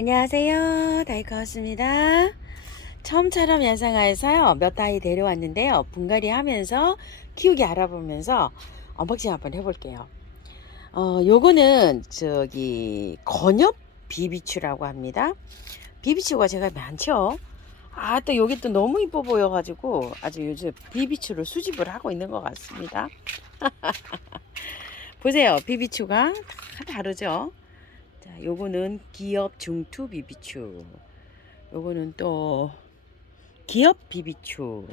안녕하세요. 다이커스입니다. 처음처럼 야생화에서요 몇 다이 데려왔는데요, 분갈이 하면서 키우기 알아보면서 언박싱 한번 해볼게요. 요거는 건엽 비비추라고 합니다. 비비추가 제가 많죠. 또 여기 또 너무 이뻐 보여가지고 아주 요즘 비비추를 수집을 하고 있는 것 같습니다. 보세요, 비비추가 다 다르죠. 자, 요거는 기엽 중투 비비추, 요거는 또 기엽 비비추,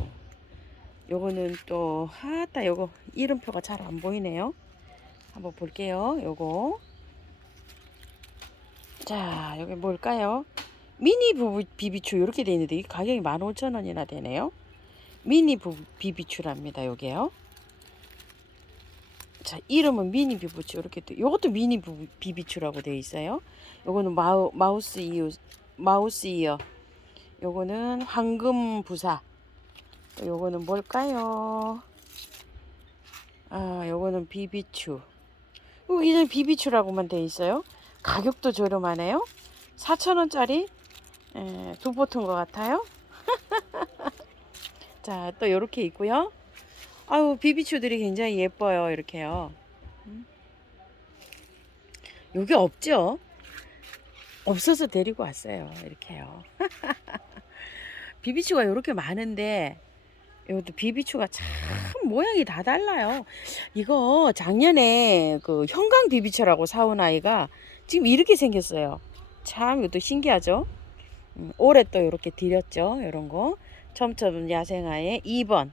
요거는 또 요거 이름표가 잘 안 보이네요. 한번 볼게요. 요거, 자, 여기 뭘까요? 미니 비비추 이렇게 돼 있는데 이 가격이 15,000원이나 되네요. 미니 비비추랍니다. 요게요. 자, 이름은 미니 비비추. 이렇게 또 요것도 미니 비비추라고 돼 있어요. 요거는 마우스 이어, 요거는 황금 부사, 요거는 뭘까요? 요거는 비비추. 여기는 비비추라고만 돼 있어요. 가격도 저렴하네요. 4,000원짜리 두 보트인 것 같아요. 자, 또 요렇게 있고요. 비비추들이 굉장히 예뻐요. 이렇게요. 여기 없죠? 없어서 데리고 왔어요. 이렇게요. 비비추가 이렇게 많은데 이것도 비비추가 참 모양이 다 달라요. 이거 작년에 그 형광 비비추라고 사온 아이가 지금 이렇게 생겼어요. 참 이것도 신기하죠. 올해 또 이렇게 드렸죠. 이런 거 처음처럼 야생아의 2번,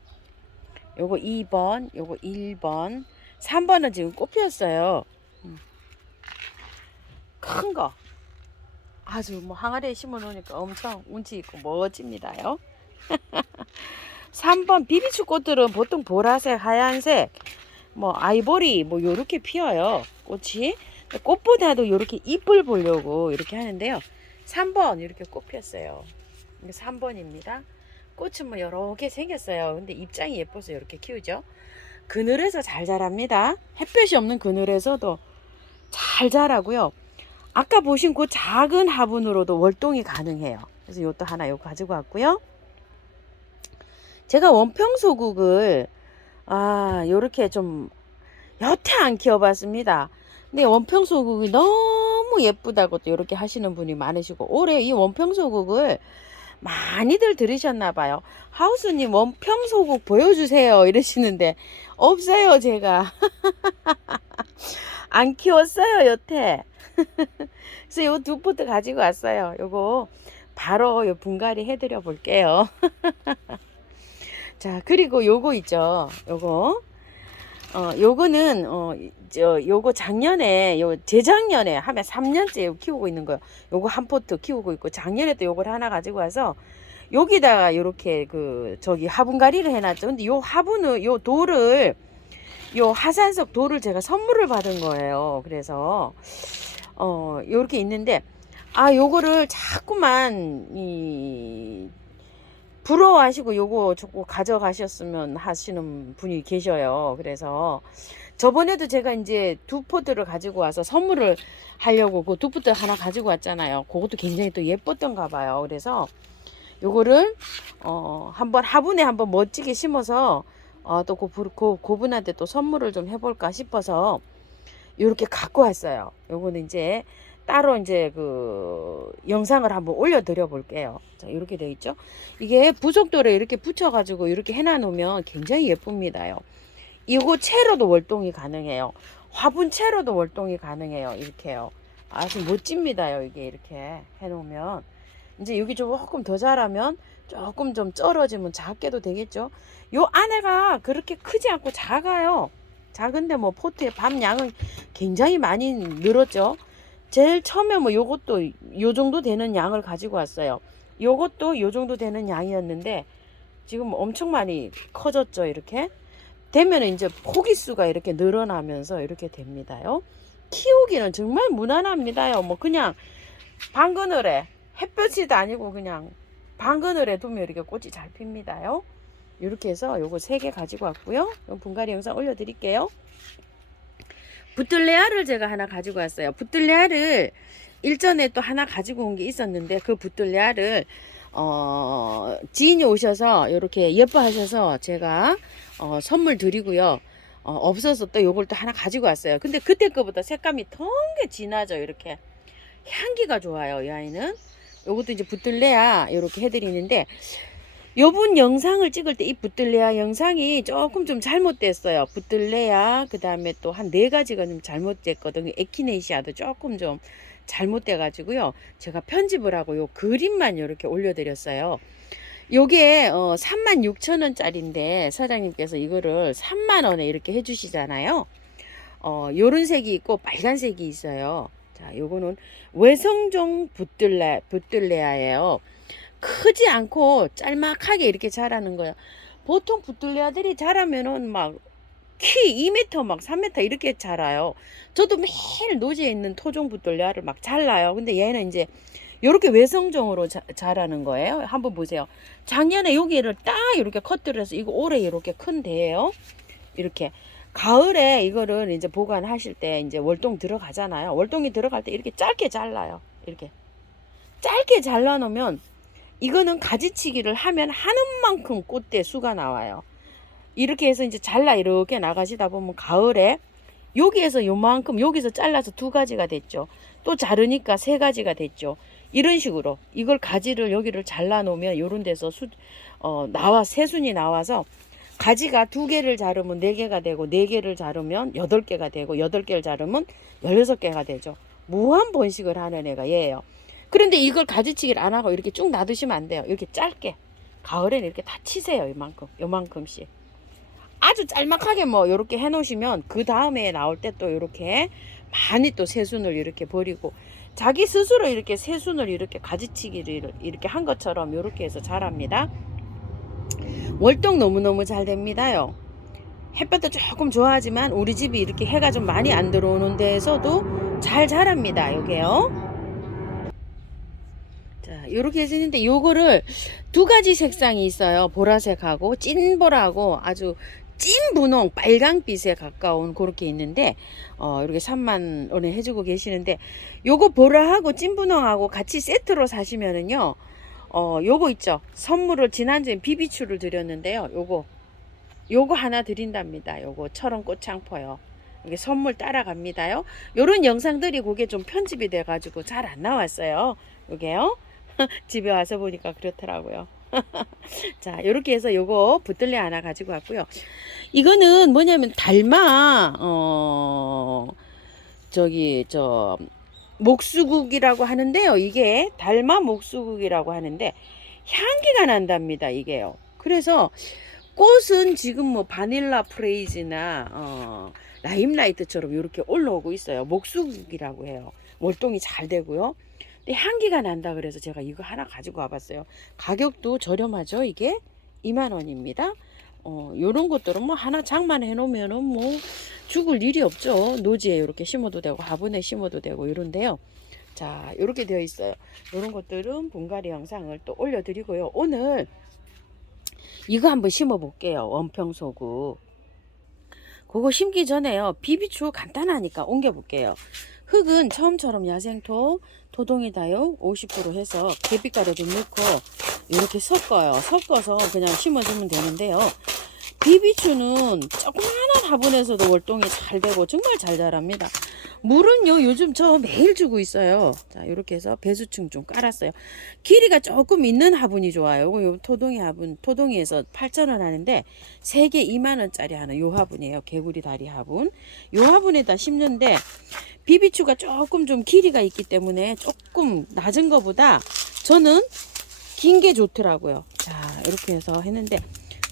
요거 2번, 요거 1번, 3번은 지금 꽃 피었어요. 큰 거 아주 뭐 항아리에 심어 놓으니까 엄청 운치 있고 멋집니다요. 3번 비비추 꽃들은 보통 보라색, 하얀색, 뭐 아이보리 뭐 요렇게 피어요. 꽃이. 꽃보다도 요렇게 잎을 보려고 이렇게 하는데요. 3번 이렇게 꽃 피었어요. 3번입니다. 꽃은 뭐 여러 개 생겼어요. 근데 입장이 예뻐서 이렇게 키우죠. 그늘에서 잘 자랍니다. 햇볕이 없는 그늘에서도 잘 자라고요. 아까 보신 그 작은 화분으로도 월동이 가능해요. 그래서 이것도 하나 요거 가지고 왔고요. 제가 원평소국을 요렇게 좀 여태 안 키워봤습니다. 근데 원평소국이 너무 예쁘다고 또 이렇게 하시는 분이 많으시고, 올해 이 원평소국을 많이들 들으셨나봐요. 하우스님 원평소국 보여주세요 이러시는데 없어요. 제가 안 키웠어요 여태. 그래서 요 두 포트 가지고 왔어요. 요거 바로 요 분갈이 해드려 볼게요. 자, 그리고 요거 있죠. 요거는 요거 작년에 재작년에 하면 3년째 키우고 있는 거예요. 요거 한 포트 키우고 있고, 작년에 또 요걸 하나 가지고 와서 여기다가 요렇게 화분갈이를 해놨죠. 근데 요 화분을 요 하산석 돌을 제가 선물을 받은 거예요. 그래서 요렇게 있는데 요거를 자꾸만 부러워하시고 요거 저거 가져가셨으면 하시는 분이 계셔요. 그래서 저번에도 제가 이제 두 포트를 가지고 와서 선물을 하려고 그 두 포트 하나 가지고 왔잖아요. 그것도 굉장히 또 예뻤던가 봐요. 그래서 요거를 한번 화분에 한번 멋지게 심어서 또 그분한테 또 선물을 좀 해볼까 싶어서 요렇게 갖고 왔어요. 요거는 이제 따로 이제 영상을 한번 올려드려 볼게요. 자, 이렇게 되어 있죠. 이게 부속돌에 이렇게 붙여가지고 이렇게 해놔 놓으면 굉장히 예쁩니다요. 이거 채로도 월동이 가능해요. 화분 채로도 월동이 가능해요. 이렇게요. 아주 멋집니다요. 이게 이렇게 해놓으면 이제 여기 조금 더 자라면 조금 좀 쩔어지면 작게도 되겠죠. 요 안에가 그렇게 크지 않고 작아요. 작은데 뭐 포트의 밤 양은 굉장히 많이 늘었죠. 제일 처음에 뭐 요것도 요 정도 되는 양을 가지고 왔어요. 요것도 요 정도 되는 양이었는데 지금 엄청 많이 커졌죠. 이렇게 되면 이제 포기수가 이렇게 늘어나면서 이렇게 됩니다요. 키우기는 정말 무난합니다요. 뭐 그냥 방그늘에 햇볕이도 아니고 그냥 방그늘에 두면 이렇게 꽃이 잘 핍니다요. 이렇게 해서 요거 3개 가지고 왔고요. 분갈이 영상 올려드릴게요. 부틀레아를 제가 하나 가지고 왔어요. 부틀레아를 일전에 또 하나 가지고 온 게 있었는데 그 붙들레아를 지인이 오셔서 이렇게 예뻐하셔서 제가 선물 드리고요. 없어서 또 요걸 또 하나 가지고 왔어요. 근데 그때 거보다 색감이 덩게 진하죠. 이렇게 향기가 좋아요. 이 아이는 요것도 이제 붙들레아 이렇게 해드리는데, 요번 영상을 찍을 때 이 붙들레아 영상이 조금 좀 잘못됐어요. 붙들레아 그 다음에 또 한 4가지가 좀 잘못됐거든요. 에키네이시아도 조금 좀 잘못돼 가지고요. 제가 편집을 하고 요 그림만 이렇게 올려드렸어요. 요게 36,000원짜리인데 사장님께서 이거를 3만원에 이렇게 해주시잖아요. 요런 색이 있고 빨간색이 있어요. 자, 요거는 외성종 붙들레아예요. 크지 않고 짤막하게 이렇게 자라는 거예요. 보통 붙들레아들이 자라면은 막 키 2m 막 3m 이렇게 자라요. 저도 매일 노지에 있는 토종 붙들레아를 막 잘라요. 근데 얘는 이제 요렇게 외성종으로 자라는 거예요. 한번 보세요. 작년에 여기를 딱 이렇게 컷들어서 이거 올해 이렇게 큰 대예요. 이렇게 가을에 이거를 이제 보관하실 때 이제 월동 들어가잖아요. 월동이 들어갈 때 이렇게 짧게 잘라요. 이렇게 짧게 잘라 놓으면 이거는 가지치기를 하면 하는 만큼 꽃대 수가 나와요. 이렇게 해서 이제 잘라 이렇게 나가시다 보면 가을에 여기에서 요만큼 여기서 잘라서 2가지가 됐죠. 또 자르니까 3가지가 됐죠. 이런 식으로 이걸 가지를 여기를 잘라 놓으면 요런 데서 새순이 나와서 가지가 2개를 자르면 4개가 되고 4개를 자르면 8개가 되고 8개를 자르면 16개가 되죠. 무한 번식을 하는 애가 얘예요. 그런데 이걸 가지치기를 안 하고 이렇게 쭉 놔두시면 안 돼요. 이렇게 짧게 가을에는 이렇게 다 치세요. 요만큼씩 아주 짤막하게 뭐 이렇게 해 놓으시면 그 다음에 나올 때 또 이렇게 많이 또 새순을 이렇게 버리고 자기 스스로 이렇게 새순을 이렇게 가지치기를 이렇게 한 것처럼 이렇게 해서 자랍니다. 월동 너무너무 잘 됩니다요. 햇볕도 조금 좋아하지만 우리 집이 이렇게 해가 좀 많이 안 들어오는 데에서도 잘 자랍니다. 요게요. 자, 요렇게 해서 있는데 요거를 2가지 색상이 있어요. 보라색하고 찐보라하고 아주 찐 분홍 빨강빛에 가까운 그렇게 있는데 이렇게 3만원에 해주고 계시는데, 요거 보라하고 찐 분홍하고 같이 세트로 사시면은요 요거 있죠. 선물을 지난주에 비비추를 드렸는데요. 요거 하나 드린답니다. 요거 철원 꽃창포요. 이게 선물 따라갑니다요. 요런 영상들이 그게 좀 편집이 돼 가지고 잘 안 나왔어요. 요게요. 집에 와서 보니까 그렇더라고요. 자, 요렇게 해서 요거 붙들레 하나 가지고 왔고요. 이거는 뭐냐면 달마 목수국이라고 하는데요. 이게 달마 목수국이라고 하는데 향기가 난답니다. 이게요. 그래서 꽃은 지금 뭐 바닐라 프레이즈나 라임라이트처럼 이렇게 올라오고 있어요. 목수국이라고 해요. 월동이 잘 되고요. 근데 향기가 난다 그래서 제가 이거 하나 가지고 와봤어요. 가격도 저렴하죠. 이게 2만원입니다. 요런 것들은 뭐 하나 장만해 놓으면은 뭐 죽을 일이 없죠. 노지에 이렇게 심어도 되고 화분에 심어도 되고 이런데요. 자, 이렇게 되어 있어요. 요런 것들은 분갈이 영상을 또 올려드리고요. 오늘 이거 한번 심어 볼게요. 원평소구. 그거 심기 전에요. 비비추 간단하니까 옮겨 볼게요. 흙은 처음처럼 야생토, 토동이다요 50% 해서 계피가루 좀 넣고 이렇게 섞어서 그냥 심어주면 되는데요. 비비추는 조그마한 화분에서도 월동이 잘 되고 정말 잘 자랍니다. 물은요 요즘 저 매일 주고 있어요. 자, 이렇게 해서 배수층 좀 깔았어요. 길이가 조금 있는 화분이 좋아요. 요 토동이 화분, 토동이에서 8,000원 하는데 3개 2만원짜리 하는 요 화분이에요. 개구리 다리 화분. 요 화분에다 심는데 비비추가 조금 좀 길이가 있기 때문에 조금 낮은 거보다 저는 긴 게 좋더라고요. 자, 이렇게 해서 했는데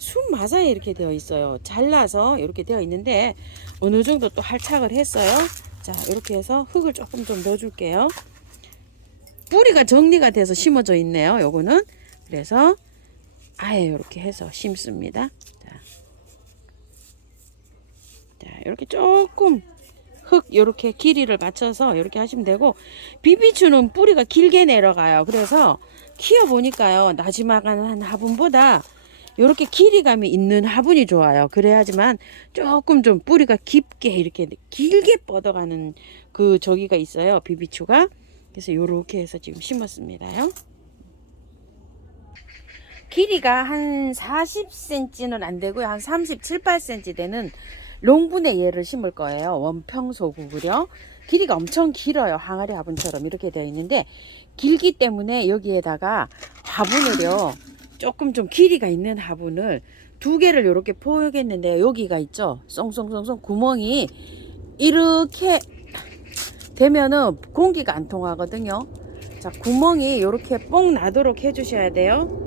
순 마사에 이렇게 되어 있어요. 잘라서 이렇게 되어 있는데 어느 정도 또 할착을 했어요. 자, 이렇게 해서 흙을 조금 좀 넣어줄게요. 뿌리가 정리가 돼서 심어져 있네요. 요거는 그래서 아예 이렇게 해서 심습니다. 자, 이렇게 조금 흙 이렇게 길이를 맞춰서 이렇게 하시면 되고, 비비추는 뿌리가 길게 내려가요. 그래서 키워 보니까요 나지막한 화분보다 이렇게 길이감이 있는 화분이 좋아요. 그래야지만 조금 좀 뿌리가 깊게 이렇게 길게 뻗어가는 그 저기가 있어요. 비비추가. 그래서 요렇게 해서 지금 심었습니다요. 길이가 한 40cm는 안 되고요. 한 37, 8cm 되는 롱분의 얘를 심을 거예요. 원평소국을요. 길이가 엄청 길어요. 항아리 화분처럼 이렇게 되어 있는데 길기 때문에 여기에다가 화분을요. 조금 좀 길이가 있는 화분을 2개를 이렇게 포획했는데 여기가 있죠. 쏭쏭쏭쏭 구멍이 이렇게 되면은 공기가 안 통하거든요. 자, 구멍이 이렇게 뽕 나도록 해주셔야 돼요.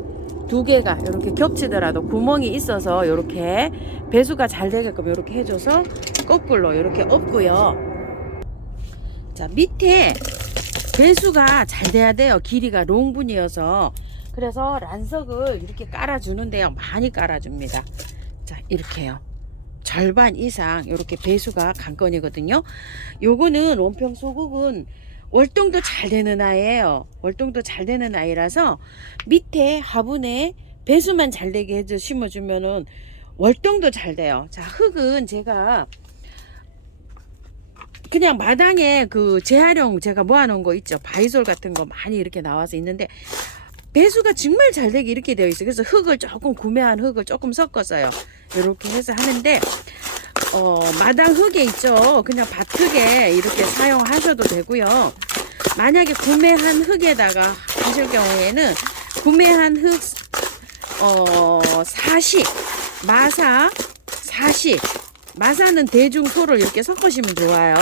2개가 이렇게 겹치더라도 구멍이 있어서 이렇게 배수가 잘 되게끔 이렇게 해줘서 거꾸로 이렇게 엎고요. 자, 밑에 배수가 잘 돼야 돼요. 길이가 롱분이어서. 그래서 란석을 이렇게 깔아주는데요. 많이 깔아줍니다. 자, 이렇게요. 절반 이상 이렇게 배수가 관건이거든요. 요거는 원평소국은 월동도 잘 되는 아이예요. 월동도 잘 되는 아이라서 밑에 화분에 배수만 잘 되게 해서 심어주면은 월동도 잘 돼요. 자, 흙은 제가 그냥 마당에 그 재활용 제가 모아놓은 거 있죠. 바이솔 같은 거 많이 이렇게 나와서 있는데 배수가 정말 잘 되게 이렇게 되어 있어요. 그래서 흙을 조금 구매한 흙을 조금 섞었어요. 이렇게 해서 하는데 마당 흙에 있죠. 그냥 밭흙에 이렇게 사용하셔도 되고요. 만약에 구매한 흙에다가 하실 경우에는 구매한 흙 40, 마사 40, 마사는 대중 소를 이렇게 섞으시면 좋아요.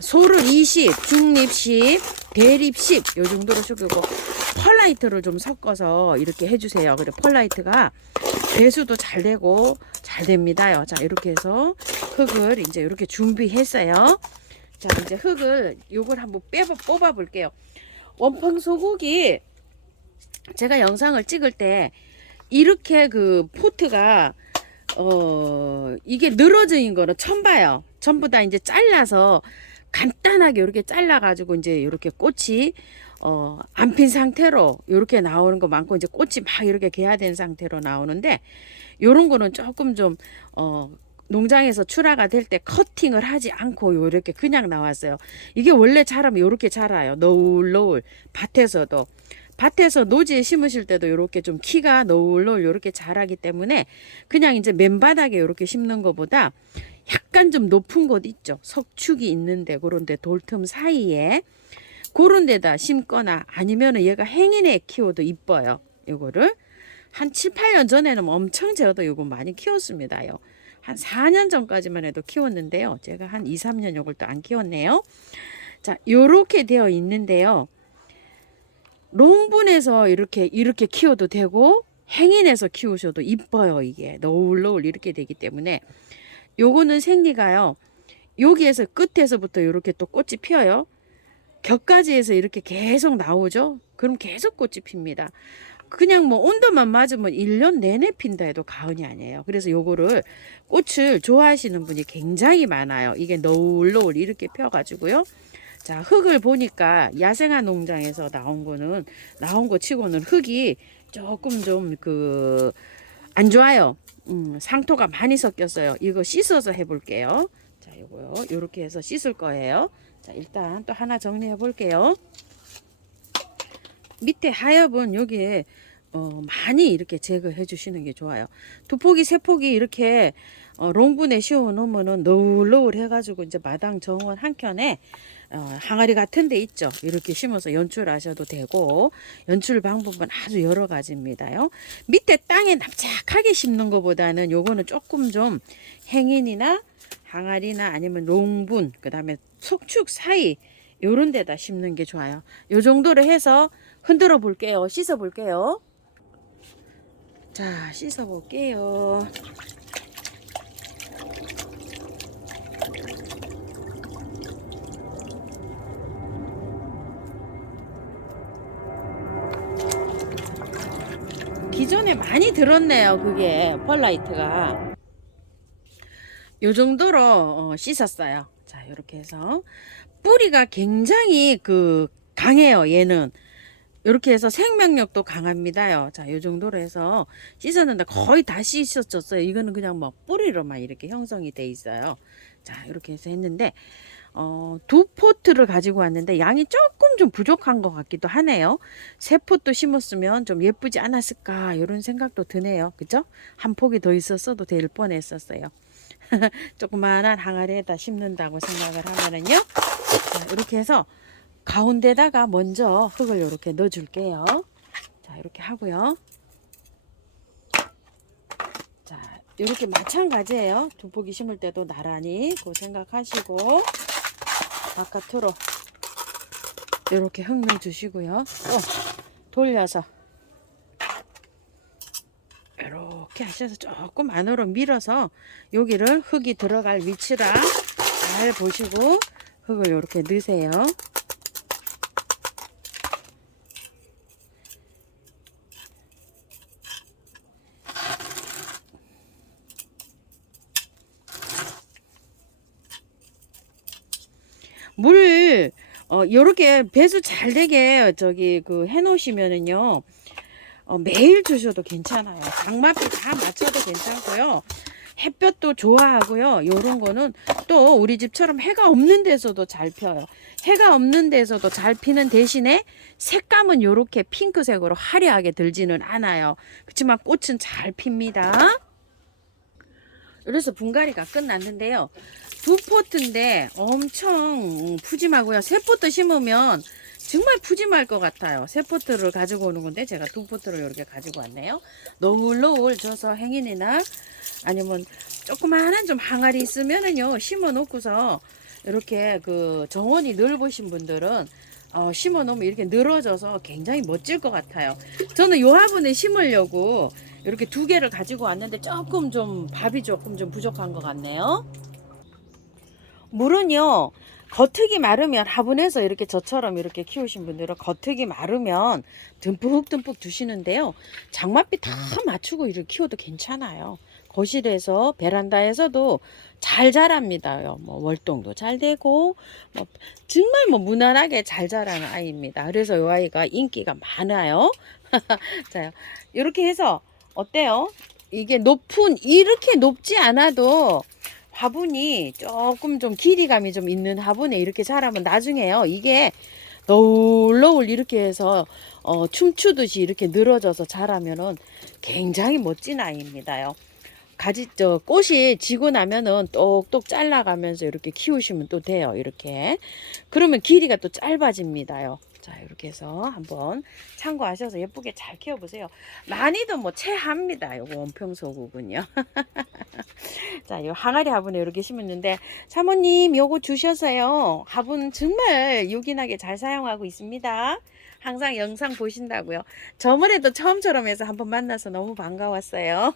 소를 20, 중립 10, 대립 10 요 정도로 섞고 펄라이트를 좀 섞어서 이렇게 해주세요. 그래 펄라이트가 배수도 잘 되고 잘 됩니다요. 자, 이렇게 해서 흙을 이제 이렇게 준비했어요. 자, 이제 흙을 요걸 한번 뽑아 볼게요. 원평소국이 제가 영상을 찍을 때 이렇게 그 포트가 이게 늘어진 거는 처음 봐요. 전부 다 이제 잘라서 간단하게 이렇게 잘라 가지고 이제 이렇게 꽃이 안 핀 상태로 이렇게 나오는 거 많고 이제 꽃이 막 이렇게 개화된 상태로 나오는데 요런 거는 조금 좀 농장에서 출하가 될 때 커팅을 하지 않고 요렇게 그냥 나왔어요. 이게 원래 자라면 요렇게 자라요. 너울너울 밭에서 노지에 심으실 때도 이렇게 좀 키가 너울너울 이렇게 자라기 때문에 그냥 이제 맨바닥에 이렇게 심는 것보다 약간 좀 높은 곳 있죠. 석축이 있는데 그런데 돌틈 사이에 그런 데다 심거나 아니면은 얘가 행인에 키워도 이뻐요. 요거를 한 7, 8년 전에는 엄청 저도 요거 많이 키웠습니다요. 한 4년 전까지만 해도 키웠는데요. 제가 한 2, 3년 요걸 또 안 키웠네요. 자, 요렇게 되어 있는데요. 롱분에서 이렇게 키워도 되고 행인에서 키우셔도 이뻐요. 이게 너울너울 이렇게 되기 때문에 요거는 생리가요. 여기에서 끝에서부터 이렇게 또 꽃이 피어요. 격가지에서 이렇게 계속 나오죠. 그럼 계속 꽃이 핍니다. 그냥 뭐 온도만 맞으면 1년 내내 핀다 해도 가언이 아니에요. 그래서 요거를 꽃을 좋아하시는 분이 굉장히 많아요. 이게 너울너울 이렇게 펴가지고요. 자, 흙을 보니까 야생화 농장에서 나온 거 치고는 흙이 조금 좀 안 좋아요. 상토가 많이 섞였어요. 이거 씻어서 해볼게요. 자, 요거요. 요렇게 해서 씻을 거예요. 자, 일단 또 하나 정리해 볼게요. 밑에 하엽은 여기에 많이 이렇게 제거해 주시는 게 좋아요. 2포기, 3포기 이렇게 롱분에 씌워 놓으면은 너울너울 해가지고 이제 마당 정원 한켠에 항아리 같은 데 있죠. 이렇게 심어서 연출하셔도 되고 연출 방법은 아주 여러 가지입니다요. 밑에 땅에 납작하게 심는 것보다는 요거는 조금 좀 행인이나 항아리나 아니면 롱분 그 다음에 속축 사이 요런 데다 심는 게 좋아요. 요 정도로 해서 흔들어 볼게요. 씻어 볼게요. 자, 씻어 볼게요. 기존에 많이 들었네요. 그게 펄라이트가 요 정도로 씻었어요. 자, 이렇게 해서 뿌리가 굉장히 강해요. 얘는 이렇게 해서 생명력도 강합니다요. 자, 요 정도로 해서 씻었는데 거의 다 씻었었어요. 이거는 그냥 뭐 뿌리로만 이렇게 형성이 돼 있어요. 자, 이렇게 해서 했는데 두 포트를 가지고 왔는데 양이 조금 좀 부족한 것 같기도 하네요. 세 포트 심었으면 좀 예쁘지 않았을까 이런 생각도 드네요. 그죠? 한 폭이 더 있었어도 될 뻔했었어요. 조그만한 항아리에다 심는다고 생각을 하면은요. 자, 이렇게 해서 가운데다가 먼저 흙을 이렇게 넣어 줄게요. 자, 이렇게 하고요. 자, 이렇게 마찬가지예요. 두 포기 심을 때도 나란히 그 생각하시고 바깥으로 이렇게 흙 넣어 주시고요. 또 돌려서 이렇게 하셔서 조금 안으로 밀어서 여기를 흙이 들어갈 위치라 잘 보시고 흙을 이렇게 넣으세요. 물 요렇게 배수 잘 되게 저기 그 해 놓으시면은요 매일 주셔도 괜찮아요. 장맛비 다 맞춰도 괜찮고요. 햇볕도 좋아하고요. 요런 거는 또 우리 집처럼 해가 없는 데서도 잘 펴요. 해가 없는 데서도 잘 피는 대신에 색감은 요렇게 핑크색으로 화려하게 들지는 않아요. 그렇지만 꽃은 잘 핍니다. 그래서 분갈이가 끝났는데요. 두 포트인데 엄청 푸짐하고요. 세 포트 심으면 정말 푸짐할 것 같아요. 세 포트를 가지고 오는 건데 제가 두 포트를 이렇게 가지고 왔네요. 너울너울 져서 행인이나 아니면 조그마한 좀 항아리 있으면은요 심어 놓고서 이렇게 그 정원이 넓으신 분들은 심어 놓으면 이렇게 늘어져서 굉장히 멋질 것 같아요. 저는 요 화분에 심으려고 이렇게 두 개를 가지고 왔는데 조금 좀 밥이 조금 좀 부족한 것 같네요. 물은요 겉흙이 마르면 화분에서 이렇게 저처럼 이렇게 키우신 분들은 겉흙이 마르면 듬뿍듬뿍 두시는데요. 장맛비 다 맞추고 이렇게 키워도 괜찮아요. 거실에서 베란다에서도 잘 자랍니다요. 뭐 월동도 잘 되고 뭐 정말 뭐 무난하게 잘 자라는 아이입니다. 그래서 이 아이가 인기가 많아요. 자, 이렇게 해서 어때요? 이게 이렇게 높지 않아도 화분이 조금 좀 길이감이 좀 있는 화분에 이렇게 자라면 나중에요. 이게 너울너울 이렇게 해서 춤추듯이 이렇게 늘어져서 자라면은 굉장히 멋진 아이입니다요. 꽃이 지고 나면은 똑똑 잘라가면서 이렇게 키우시면 또 돼요. 이렇게. 그러면 길이가 또 짧아집니다요. 자, 이렇게 해서 한번 참고하셔서 예쁘게 잘 키워보세요. 난이도 뭐 최하입니다. 요거 원평소국은요. 자, 요 항아리 화분에 이렇게 심었는데 사모님 요거 주셔서요. 화분 정말 요긴하게 잘 사용하고 있습니다. 항상 영상 보신다고요. 저번에도 처음처럼 해서 한번 만나서 너무 반가웠어요.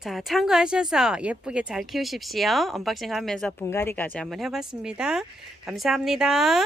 자, 참고하셔서 예쁘게 잘 키우십시오. 언박싱 하면서 분갈이까지 한번 해봤습니다. 감사합니다.